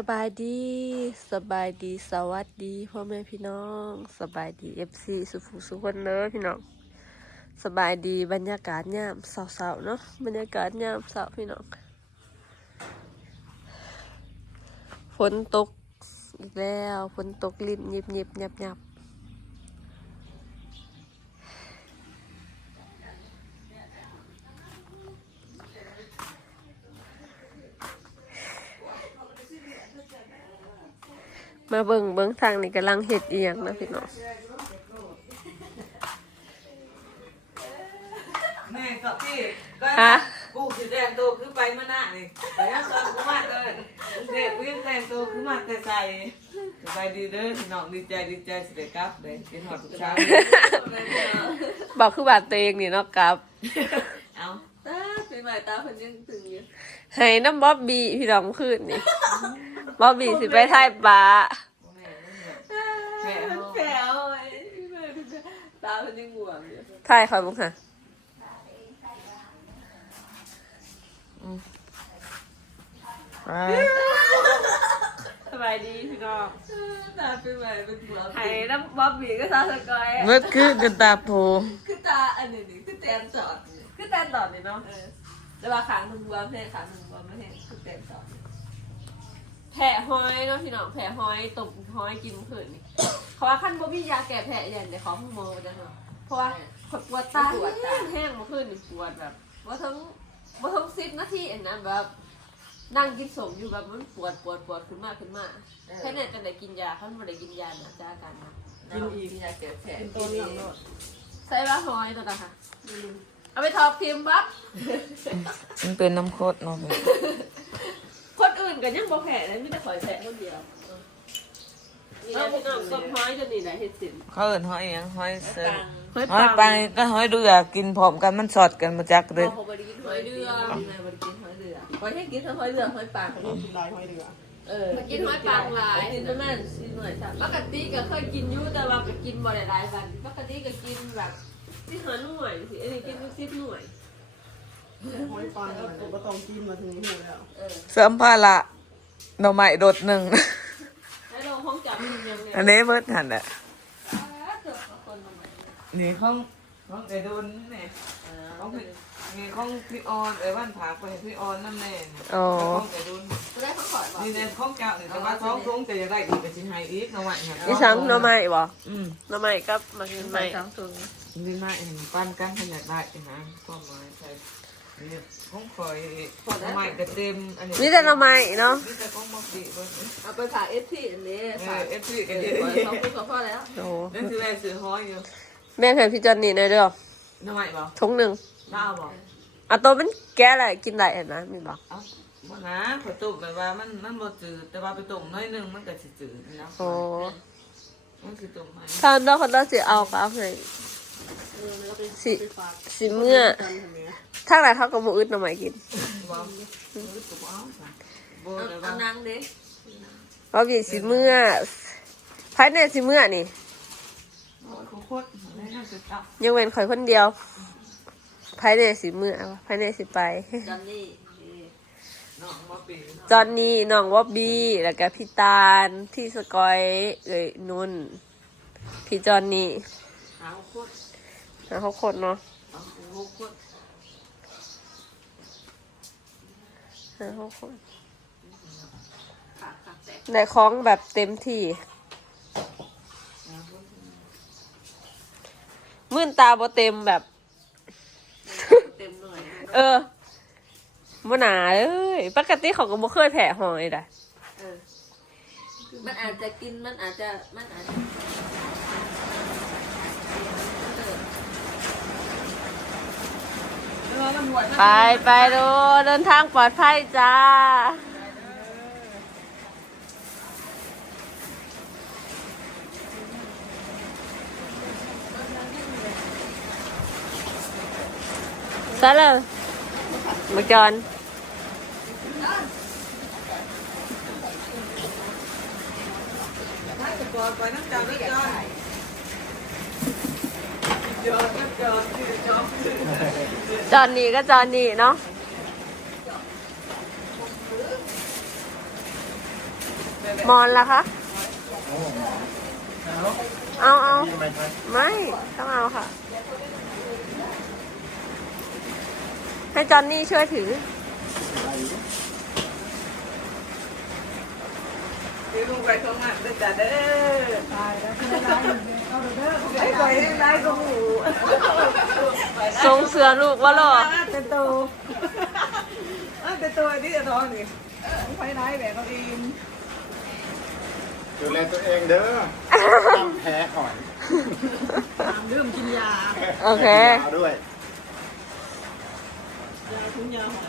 สบายดีสบายดีสวัสดีพ่อแม่พี่น้องสบายดีเอฟซีสุภูสุคนเนอะพี่น้องสบายดีบรรยากาศยามเสาๆเนาะบรรยากาศยามเสาพี่น้องฝนตกอีกแล้วฝนตกลิบยิบยิบยับยับ มาเบิ่งเบิ่งทางนี่กำลังเห็ดเอียงนะพี่น้องแม่ก็พี่ก็ฮะกูคือแต่งตัวคือไปมาหน้านี่แต่ยังตอนกูมาเดินเด็กกูยังแต่งตัวคือมาแต่ใส่สบายดีเด้อพี่น้องดีใจดีใจสิได้กลับเลยเป็นหอดทุกเช้าบอกคือบาดเตงนี่เนาะครับเอาตาเป็นใหม่ตาคนยังตึงอยู่ให้น้ำบ๊อบบี้พี่น้องขึ้นนี่บ๊อบบี้สิไปถ่ายปลาแม่แม่เฮาแผลไอ้ตาคนยังห่วงอยู่ถ่ายคอยบุ้งค่ะไปสบายดีพี่น้องตาเป็นใหม่เป็นห่วงให้น้ำบ๊อบบี้ก็ซาสกอยเมื่อคือกันตาโพคือตาอันนี้นี่คือแตนจอดนี่คือแตนตอดนี่เนาะเออ แต่ว่าขางหนึ่งบวมแค่ขางหนึ่งบวมไม่แห้งคือแตนจอดแผลห้อยเนาะพี่น้องแผลห้อยตบห้อยกินผื่นนี่เขาว่าขั้นบ๊อบบี้ยาแก้แผลอย่างเดี๋ยวขอพุ่งโมจังเนาะเพราะว่าขดปวดตาแห้งๆมาขึ้นนี่ปวดแบบว่าทั้งว่าทั้งสิบนาทีเองนะแบบนั่งกินสมอยู่แบบมันปวดปวดปวดขึ้นมาขึ้นมาแค่ไหนจะได้กินยาเขาไม่ได้กินยานะจ้ากันนะกินอีกอยากเก็บแผลตัวนี้ใส่ว่าห้อยตัวนะคะ เอาไปทอบทิมปั๊บมันเป็นน้ำโคตรเนาะคนอื่นกันยังบ่แผลเลยมีแต่ข่อยแผลคนเดียวนี่แหละพี่น้องต้มห้อยจนนี่แหละเห็ดสินเขาเอิ้นหอยหยังหอยเซิร์ห้อยหอยไปก็หอยเดือกินพร้อมกันมันสอดกันมาจักเลยเขาบริกินหอยเดือในบริกินหอยเดือหอยให้กินทั้งหอยเดือหอยปลาเขากินลายหอยเดือเออมากินห้อยปลาหลายกินนั่นนั่นกินหน่อยจ้ะปกติก็เคยกินอยู่แต่ว่าก็กินบ่ได้หลายวันปกติก็กินแบบ ที่หาหน่วยสิอันนี้กินสิบหน่วยหอยปลาเนี่ยผมก็ต้องกินมาถึงหูแล้วเออเสริมผ้าละหน่อไม้โดดหนึ่ง แล้วเราห้องจับมันยังไงอันนี้เบิดหันอะเกิดกับคนทำไมนี่ของของไอ้โดนนี่ของพี่นี่ของพี่ออนไอ้วันผาไปให้พี่ออนนั่นแน่นี่อ๋อของไอ้โดน กูได้ข้าวขอยบอกนี่ในของเก่านี่แต่ว่าท้องทงแต่ยังได้อีกก็สิให้อีกหน่อไม้เนี่ยนี่ซ้ำหน่อไม้บ่อืมหน่อไม้กับมากินใส่ไม้สองถุงนี่มาเห็นปั้นกันขนาดได้นะความหมายใช่นี่ของคอยหน่อไม้ก็เต็มอันนี้มีแต่หน่อไม้เนาะนี่แต่ของมักดีเบิดเอาไปผ่าเอฟทีอันนี้เอผ่าอเอฟซีก็เอเยออะสองถุงก็พอแล้วโอ้นั่นคือแม่ซื้อห้อยอยู่แม่งให้พี่จอนนี่หน่อยเด้อหน่อไม้บ่ถุงหนึ่งน่าเอาบ่อะตัวมันแก่เลยกินได้เห็นไหมมีบอกเอ้า บ่นะขอยตุ่มแบบว่ามันมันบ่จืดแต่ว่าไปตุ่มน้อยหนึงมันก็สิจืดนะโอ้มันสิตุ่มให้ถ้าเราคนเราสิเอาก็เอาให้สิสิเมื่อถ้าไหนเขาก็บ่อึดหน่อไม้กินบ่มันก็บ่เอาค่ะบ่แต่เอาว่านางเด็กเพราะพี่สิเมื่อภายในสิเมื่อนี่ โอ้ยโคตรๆเลยน่าจะจับยังเว้นข่อยคนเดียวภายในสิเมื่อภายในสิไปจอนนี่น้องบ่ปี จอนนี่น้องวอบบี้แล้วก็พี่ตาลพี่สกอยเอ้ยนุ่น พี่จอนนี่เอาโคตรแล้วเขาคนเนาะเอาโคตรแล้วเขาคนขาขาแตกได้คล้องแบบเต็มที่เอาโคตรมื่นตาบ่เต็มแบบ เต็มหน่อย เออ บ่หนาเลยปกติเขาก็บ่เคยแผลหอยได้เออมันอาจจะกินมันอาจจะมันอาจจะเออมันหวดไปไปดูเดินทางปลอดภัยจ้าซะเลยมาจอน จอยไปน้ำเจ้าด้วยจ้อยจอดน้ำจอดชื่อจอดจอนนี่ก็จอนนี่เนาะมอนละคะเอาเอาไมครับไม่ต้องเอาค่ะ ให้จอนนี่ช่วยถือ ที่ลูก ไปทำงานด้วยจ้ะเด้อตายแล้วที่ได้เอาเด้อไอ้ก่อยยังได้ก็หมูทรงเสือลูกว่าหรอแต่โตแต่ตัวที่จะท้องนี่ไปได้แบบเราเองดูแลตัวเองเด้อทำแพ้หอยตามเริ่มกินยา โอเคยาด้วยยาทุนยาหอย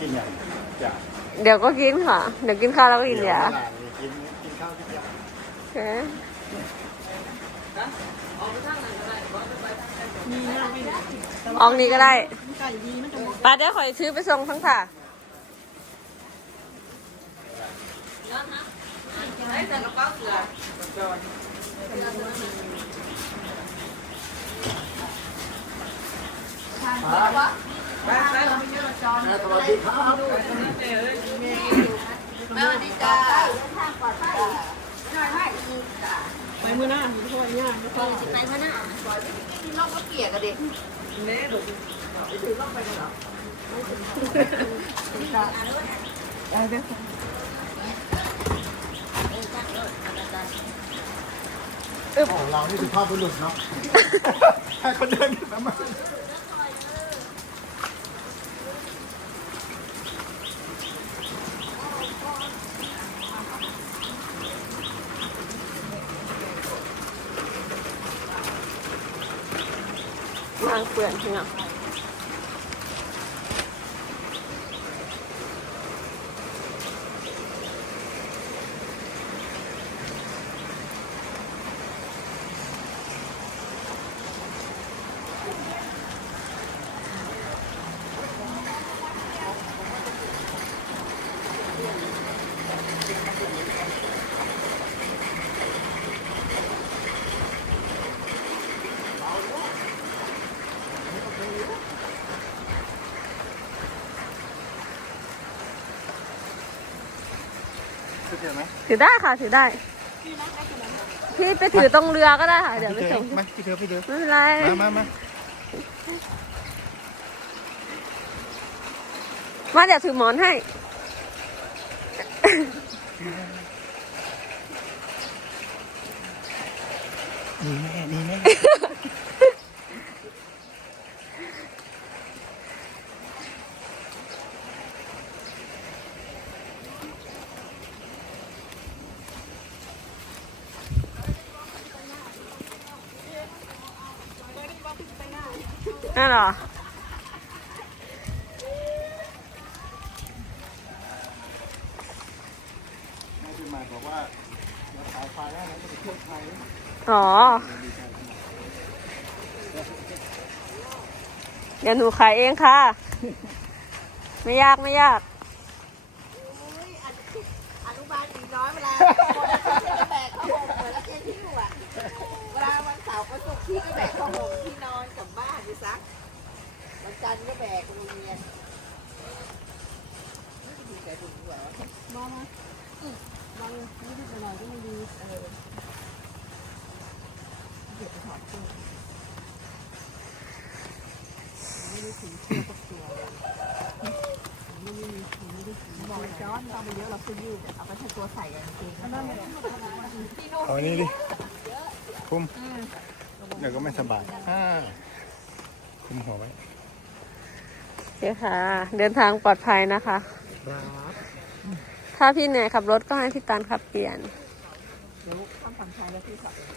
กินอย่างยาเดี๋ยวก็กินค่ะ เดี๋ยวกินข้าวแล้วก็กินยา เดี๋วเวลมีกินกินข้าวกินยาโอเคมีหน้าไม่ได้ออกนี้ก็ได้ไก่ดีมันจะหมดปาเดี๋ยวขอยซื้อไปส่งทั้งค่ะไอ้แต่กระเป๋าเสือจอนไปไปสวัสดีครับเอ้ยไปมือหน้ามีถ้วยเนี่ยไม่ต้องเน่ดูได้เด้อของเรานี่คือภาพบุรุษเนาะให้คนเดินขึ้นมา นางเถอะไหมถือได้ค่ะถือได้ พี่ไปถือตรงเรือก็ได้ค่ะ เดี๋ยวไปพี่เถส่อะงมาพี่เถอะพี่เถอะไม่เป็นไร มามามามาเดี๋ยวถือหมอนให้นี่แม่นี่แม่ นั่นเหรอ แม่พี่มาบอกว่าเราขายไฟได้แล้วจะไปเที่ ยวไทยอ๋อ เดี๋ยวหนูขายเองค่ะ ไม่ยากไม่ยากอนุบาลอีกน้อยเวลาแบกข้าวหอมเหมือนแล้วเจ๊ที่อยู่อะเวลาวันเสาร์วันศุกร์พี่ก็แบกข้าวหอมที่นอนกลับบ้านไปซัก วันจันทร์ก็แบกไปโรงเรียนดีใจถูกด้วยบ้าไหมบ้าเลยไม่ได้ไปไหนก็ไม่ดีเออเดี๋ยวไปถอดเสื้อไม่ได้ถึงเชือกกับตัวเลยไม่ได้มีไม่ได้ถึงบอกย้อนเอาไปเยอะเราซื้อยืดเอาไปให้ตัวใส่กันเองนั่นแหละเอาอันนี้ดิคุมเดี๋ยวก็ไม่สบายอ่าคุมหัวไว้โอ เคค่ะ เดินทางปลอดภัยนะคะ ครับถ้าพี่เหนื่อยขับรถก็ให้พี่ตานขับเปลี่ยน เดี๋ยวข้ามฝั่งชายแล้วพี่ขับเอง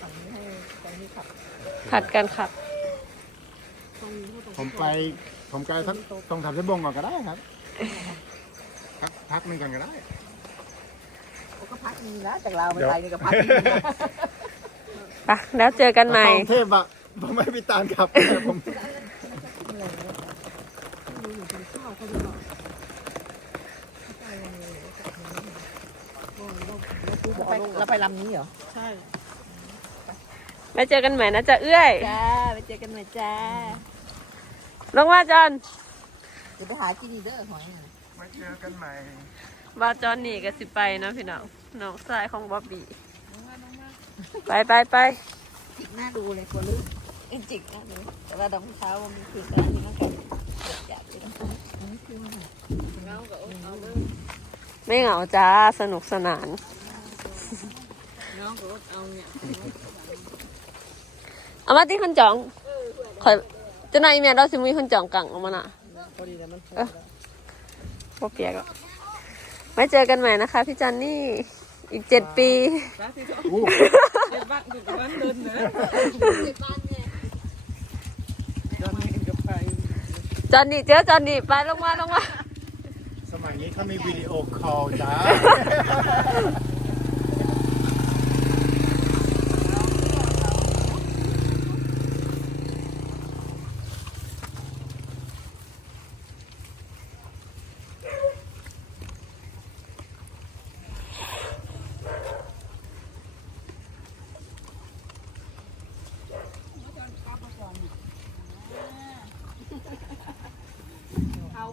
ฝั่งนี้ให้ตรงนี้ขับผัดกันขับผมไป ผมไกลทักต้องทำเส้นบงก่อนก็ได้ครับพักพักหนึ่งกันก็ได้โอ้ก็พักมีนะจากเราไปไทยนี่ก็พักมีไปแล้วเจอกันใหม่กรุงเทพอะผมไม่พิตานครับ ผม เราไปลำนี้เหรอ ใช่แล้วเจอกันใหม่นะจ๊ะเอื้อยจ้า ไปเจอกันใหม่จ้า ลงมาจอนเดี๋ยวไปหากินอีกเด้อหอยน่ะไว้เจอกันใหม่บาจอนนี่ก็สิไปเนาะพี่น้องน้องชายของบ๊อบบี้ไปไปไปจิกหน้าดูเลยคนลึกจิกหน้าดูแต่ว่าดองเท้ามันมีคือการที่มันกับอยากเป็นนี่คือมันไม่เหงาจ้าสนุกสนาน น้องก็เอาเนี่ยเอามาที่คนจองคอยจะนายเมียเราสิมีคนจองกังออกมาน่ะพอดีแต่มันพวกเปียกแล้วไว้เจอกันใหม่นะคะ พี่จันนี่อีกเจ็ดปีรักที่เด็ดบ้านดูบ้านเดินเนอะจอนนี่เจอจอนนี่ไปลงมาลงมาสมัยนี้เขามีวิดีโอคอลจ้า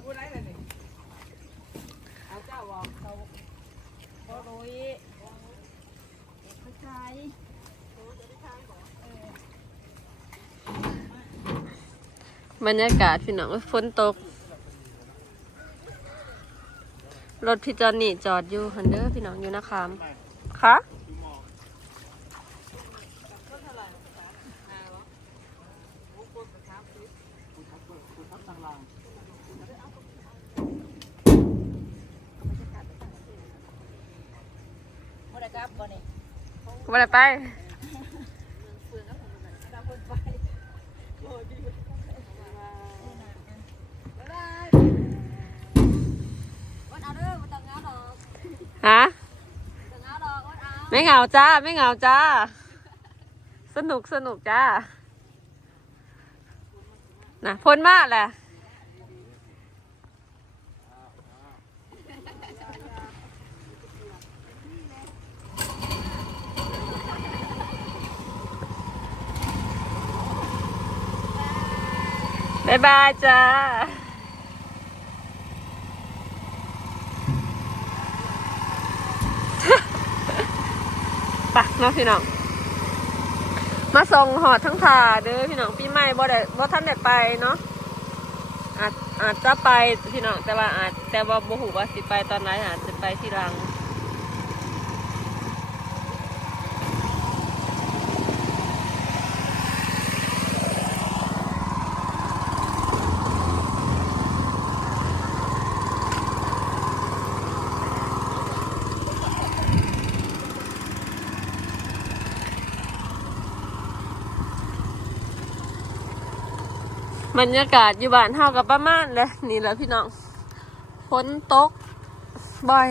ผู้ไรเลยนี่เอาเจ้าบอกเขา บรรยากาศพี่น้องฝนตก รถพี่จอนนี่จอดอยู่ฮันเดอร์พี่น้องอยู่นะครับคะบ่ได้ไป ฮะไม่เหงาจ้า ไม่เหงาจ้า สนุกสนุกจ้า นะพ้นมากแหละบายบายจ้า ปะเนาะพี่น้อง มาส่งหอดทั้งถาเด้อพี่น้องปีใหม่บ่ได้บ่ท่านได้ไปเนาะอาจอาจจะไปพี่น้องแต่ว่าอาจแต่ว่าบ่ฮู้ว่าสิไปตอนไหนอาจจะไปที่รัง บรรยากาศอยู่บ้านเฮากับประมาณเลยนี่แหละพี่น้องฝนตกบ่อย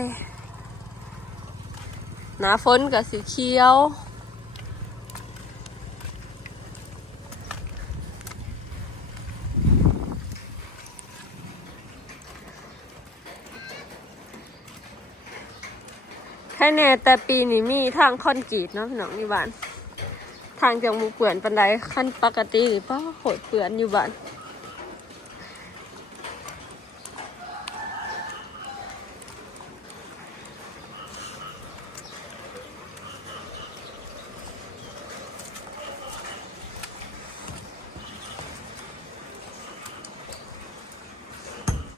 หนาฝนกับสีเขียวแค่แน่แต่ปีนี้มีทางคอนกรีตเนาะพี่น้องอยู่บ้าน ทางจากมูเปื่อนปันไดขั้นปกติหรือป้าโหดเปื่อนอยู่บ้าน